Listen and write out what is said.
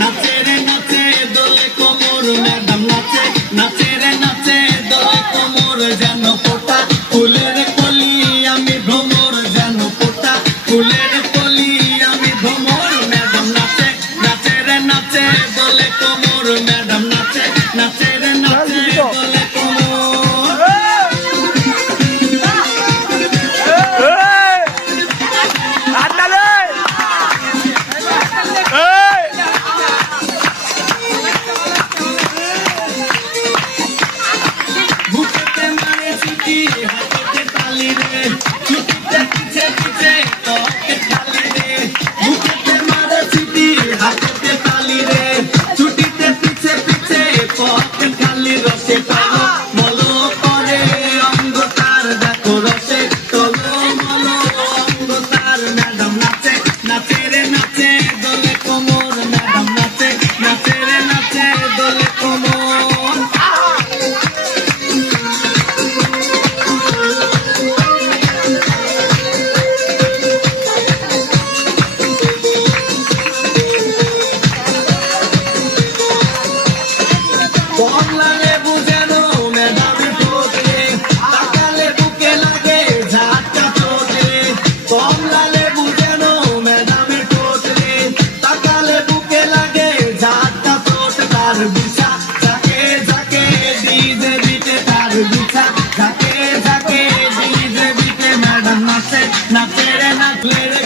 নাচে রে নাচে দোলে কোমর ম্যাডাম নাচে নাচে রে নাচে দোলে কোমর যেন পোটা ফুলের কলি আমি ভ্রমর যেন পোটা ফুলের কলি আমি ভ্রমর ম্যাডাম নাচে নাচে রে নাচে দোলে কোমর ম্যাডাম নাচে নাচে রে নাচে দোলে কোমর বুকেতে মারে সিটি হাতে তালি রে ছুটিতে পিছে পিছে তোকে খালি রে বুকেতে মারে সিটি হাতে তালি রে ছুটিতে পিছে পিছে তোকে খালি রসে পাগো মলো করে অঙ্গ তার দেখো রসে তোলো মলো অঙ্গ তার ম্যাডাম নাচে নাচে রে নাচে দোলে কোমর ম্যাডাম নাচে নাচে রে নাচে দোলে কোমর কমলা লেবু যেন মেধাবী ঠোঁটে তাকালে বুকে লাগে ঝাটকা ঠোঁটে কমলা লেবু যেন মেধাবী ঠোঁটে তাকালে বুকে লাগে ঝাটকা ঠোঁট তার বিছা যাকে যাকে ডিজে বিটে তার বিছা যাকে যাকে ডিজে বিটে ম্যাডাম নাচে নাচে রে নাচলে রে